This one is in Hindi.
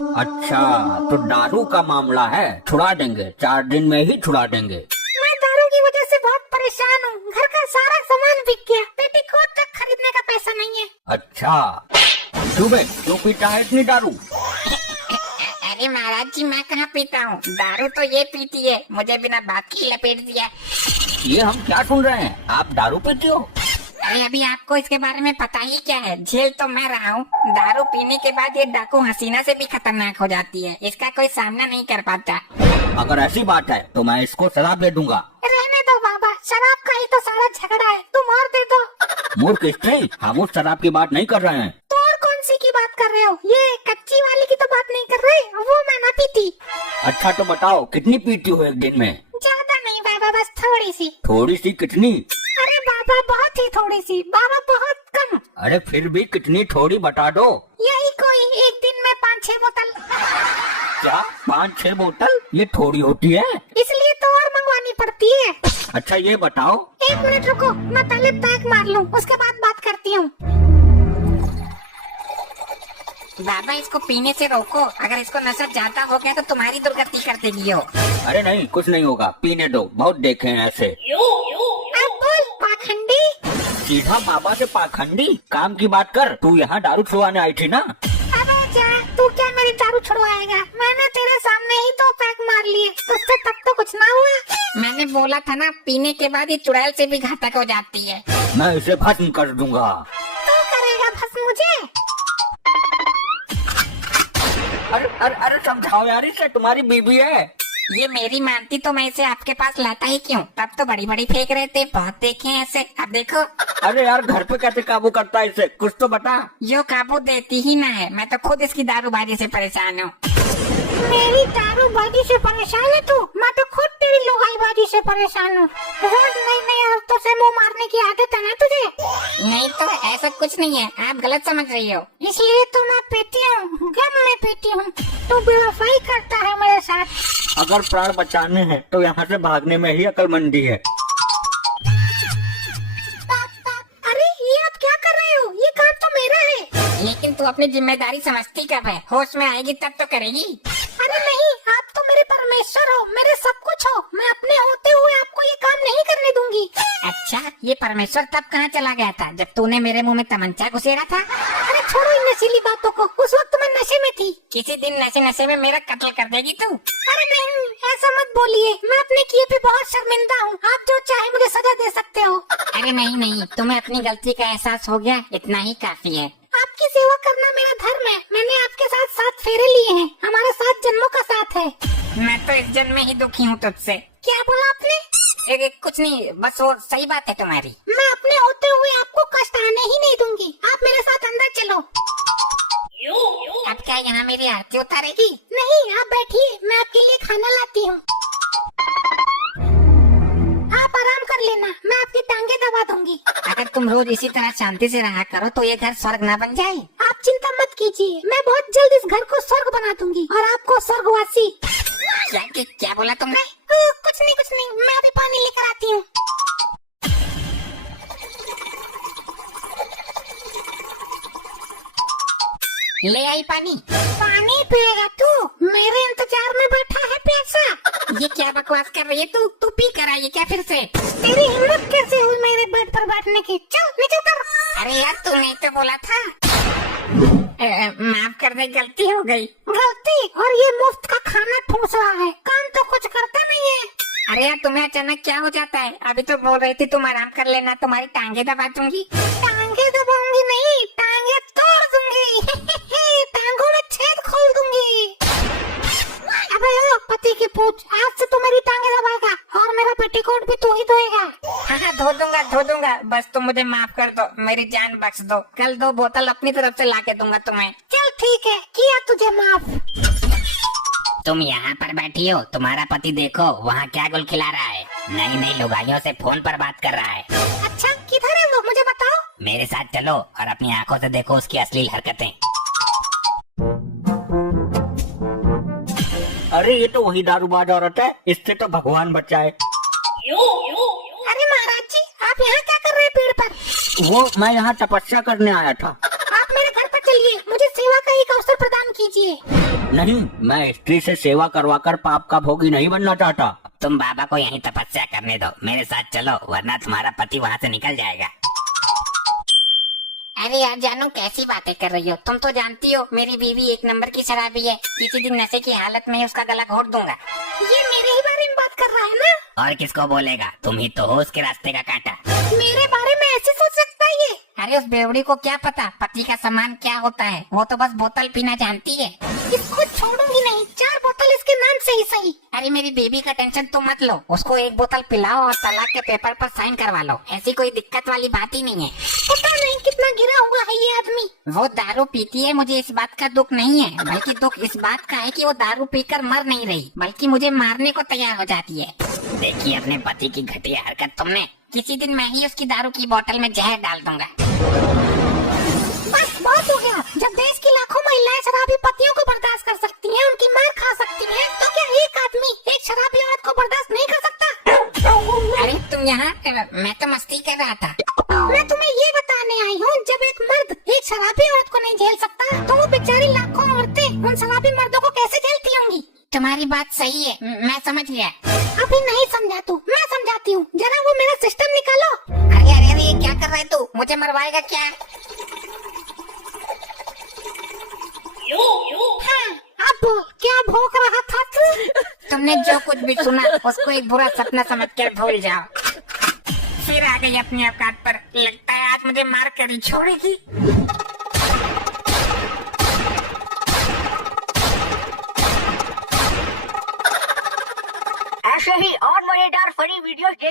अच्छा, तो दारू का मामला है, छुड़ा देंगे, 4 दिन में ही छुड़ा देंगे। मैं दारू की वजह से बहुत परेशान हूँ। घर का सारा सामान बिक गया, पेटीकोट तक खरीदने का पैसा नहीं है। अच्छा, क्यों पीता है इतनी दारू? अरे महाराज जी, मैं कहाँ पीता हूँ दारू, तो ये पीती है, मुझे बिना बात के लपेट दिया। ये हम क्या सुन रहे हैं, आप दारू पीते हो? अरे अभी आपको इसके बारे में पता ही क्या है, झेल तो मैं रहा हूँ। दारू पीने के बाद ये डाकू हसीना से भी खतरनाक हो जाती है, इसका कोई सामना नहीं कर पाता। अगर ऐसी बात है तो मैं इसको शराब दे दूंगा। रहने दो बाबा, शराब का ही तो सारा झगड़ा है, तुम और दे दो। मूर्ख स्त्री, हम उस शराब की बात नहीं कर रहे हैं। तो और कौन सी की बात कर रहे हो? ये कच्ची वाली की तो बात नहीं कर रहे, वो मैं ना पीती। अच्छा तो बताओ, कितनी पीती हो एक दिन में? ज्यादा नहीं बाबा, बस थोड़ी सी। थोड़ी सी कितनी? अरे बाबा बहुत ही थोड़ी सी, बाबा बहुत कम। अरे फिर भी कितनी, थोड़ी बता दो। यही कोई एक दिन में 5-6 बोतल। क्या 5-6 बोतल? ये थोड़ी होती है? इसलिए तो और मंगवानी पड़ती है। अच्छा ये बताओ। 1 मिनट रुको, मैं पहले पैक मार लूं, उसके बाद बात करती हूँ। बाबा इसको पीने से रोको, अगर इसको नशा ज्यादा हो गया तो तुम्हारी दुर्गति कर देगी हो। अरे नहीं, कुछ नहीं होगा, पीने दो, बहुत देखे हैं ऐसे। अब बोल पाखंडी। सीधा बाबा से पाखंडी? काम की बात कर, तू यहाँ दारू छुड़वाने आई थी ना? अबे जा, तू क्या मेरी दारू छुड़वाएगा? मैंने तेरे सामने ही तो पैक मार लिए, तुझसे तब तो कुछ ना हुआ। मैंने बोला था ना, पीने के बाद ये चुड़ैल से भी घातक हो जाती है। मैं इसे भस्म कर दूंगा। तू करेगा भस्म मुझे? अरे समझाओ यार इसे, तुम्हारी बीबी है। ये मेरी मानती तो मैं इसे आपके पास लाता ही क्यों, तब तो बड़ी बड़ी फेंक रहे थे, बहुत देखे हैं ऐसे। अब देखो। अरे यार घर पे कैसे काबू करता है इसे, कुछ तो बता। यो काबू देती ही ना है, मैं तो खुद इसकी दारूबाजी से परेशान हूँ। मेरी दारूबाजी से परेशान है तू? मैं तो खुद तेरी लुगाईबाजी से परेशान हूँ। रोज नई नई औरतों से मुंह मारने की आदत है ना तुझे? नहीं तो ऐसा कुछ नहीं है, आप गलत समझ रही हो। इसलिए तो मैं पीती हूँ, गम में पीती हूँ। तू बेवफाई करता है मेरे साथ। अगर प्राण बचाने हैं तो यहाँ से भागने में ही अक्लमंदी है। अरे ये आप क्या कर रहे हो? ये काम तो मेरा है। लेकिन तू अपनी जिम्मेदारी समझती कब है, होश में आएगी तब तो करेगी। अरे नहीं, आप तो मेरे परमेश्वर हो, मेरे सब कुछ हो। मैं अपने होते हुए आपको ये काम नहीं करने दूंगी। अच्छा, ये परमेश्वर तब कहाँ चला गया था, जब तूने मेरे मुंह में तमंचा घुसेड़ा था? अरे छोड़ो इन नशीली बातों को, उस वक्त मैं नशे में थी। किसी दिन नशे नशे में मेरा कत्ल कर देगी तू। अरे नहीं, ऐसा मत बोलिए, मैं अपने किए पे बहुत शर्मिंदा हूँ। आप जो चाहे मुझे सजा दे सकते हो। अरे नहीं, तुम्हें अपनी गलती का एहसास हो गया, इतना ही काफी है। आपकी सेवा करना मेरा धर्म है। मैंने आपके साथ 7 फेरे लिए हैं, हमारा 7 जन्मों का साथ है। मैं तो इस जन्म में ही दुखी हूँ तुझसे। क्या बोला आपने? कुछ नहीं, बस वो सही बात है तुम्हारी। मैं अपने होते हुए आपको कष्ट आने ही नहीं दूंगी। आप मेरे साथ अंदर चलो। अब क्या यहाँ मेरी आरती उतारेगी? नहीं, आप बैठिए, मैं आपके लिए खाना लाती हूँ। आप आराम कर लेना, मैं आपकी टांगे दबा दूंगी। अगर तुम रोज इसी तरह शांति से रहा करो तो ये घर स्वर्ग ना बन जाए। आप चिंता मत कीजिए, मैं बहुत जल्द इस घर को स्वर्ग बना दूंगी और आपको स्वर्गवासी। क्या बोला तुमने? कुछ नहीं, मैं अभी पानी लेकर आती हूँ। ले आई पानी। पानी पिएगा तू? मेरे इंतजार में बैठा है प्यासा। ये क्या बकवास कर रही है तू पी कर आई है क्या फिर से? तेरी हिम्मत कैसे हुई मेरे बेड पर बैठने की? चल नीचे उतर। अरे यार तूने तो बोला था। माफ कर दे, गलती हो गई। गलती? और ये मुफ्त का खाना ठूस रहा है, काम तो कुछ करता नहीं है। अरे यार तुम्हें अचानक क्या हो जाता है? अभी तो बोल रही थी तुम आराम कर लेना, तुम्हारी टांगे दबा दूंगी। टांगे दबाऊंगी नहीं, टांगे तोड़ दूंगी। टांगों में छेद खोल दूंगी। अबे ओ पति की पूछ, आज से तू मेरी टांगे दबाएगा और मेरा पेटीकोट भी तू ही धोएगा। हाँ, धो दूंगा, बस तुम मुझे माफ कर दो, मेरी जान बख्श दो। कल 2 बोतल अपनी तरफ से ला के दूंगा तुम्हें। चल ठीक है, किया तुझे माफ। तुम यहाँ पर बैठी हो, तुम्हारा पति देखो वहाँ क्या गुल खिला रहा है, नई नई लुगाइयों से फोन पर बात कर रहा है। अच्छा किधर है वो, मुझे बताओ। मेरे साथ चलो और अपनी आंखों से देखो उसकी अश्लील हरकतें। अरे ये तो वही दारूबाज औरत है, इससे तो भगवान बचाए। अरे महाराज जी, आप यहाँ क्या कर रहे हैं पेड़ पर? वो मैं यहाँ तपस्या करने आया था। आप मेरे घर पर चलिए, मुझे सेवा का एक अवसर प्रदान कीजिए। नहीं, मैं स्त्री से सेवा करवाकर पाप का भोगी नहीं बनना चाहता। तुम बाबा को यहीं तपस्या करने दो, मेरे साथ चलो, वरना तुम्हारा पति वहाँ से निकल जाएगा। अरे यार जानू, कैसी बातें कर रही हो? तुम तो जानती हो मेरी बीवी एक नंबर की शराबी है। किसी दिन नशे की हालत में उसका गला घोट दूंगा। ये मेरे ही बारे में बात कर रहा है ना? और किसको बोलेगा? तुम ही तो हो उसके रास्ते का कांटा। मेरे बारे में ऐसे सोच सकता है ये? अरे उस बेवड़ी को क्या पता पति का सामान क्या होता है, वो तो बस बोतल पीना जानती है। इसको छोड़ूंगी नहीं, 4 बोतल इसके नाम से ही सही। अरे मेरी बेबी का टेंशन तुम मत लो, उसको एक बोतल पिलाओ और तलाक के पेपर पर साइन करवा लो। ऐसी कोई दिक्कत वाली बात ही नहीं है। पता नहीं कितना गिरा हुआ है ये आदमी। वो दारू पीती है, मुझे इस बात का दुख नहीं है, बल्कि दुख इस बात का है कि वो दारू पीकर मर नहीं रही, बल्कि मुझे मारने को तैयार हो जाती है। देखिए अपने पति की घटिया हरकत तुमने। किसी दिन मैं ही उसकी दारू की बोतल में जहर डाल दूंगा। बस बहुत हो गया। जब देश की लाखों महिलाएं शराबी पतियों को बर्दाश्त कर सकती हैं, उनकी मार खा सकती हैं, तो क्या एक आदमी एक शराबी औरत को बर्दाश्त नहीं कर सकता? अरे तुम यहाँ, मैं तो मस्ती कर रहा था। मैं तुम्हें ये बताने आई हूँ, जब एक मर्द एक शराबी औरत को नहीं झेल सकता, तो वो बेचारी लाखों औरतें उन शराबी मर्दों को कैसे झेलती होंगी? तुम्हारी बात सही है, मैं समझ गया। अभी नहीं समझा तू, मैं समझाती हूँ। जरा वो मेरा सिस्टम निकालो। अरे अरे अरे, ये क्या कर रहा है तू? मुझे मरवाएगा क्या? हाँ, अब बोल, क्या भौंक रहा था तू? तुमने जो कुछ भी सुना उसको एक बुरा सपना समझकर भूल जाओ। फिर आ गई अपनी औकात पर। लगता है आज मुझे मार कर ही छोड़ेगी। ऐसे ही और मजेदार फनी वीडियोस देख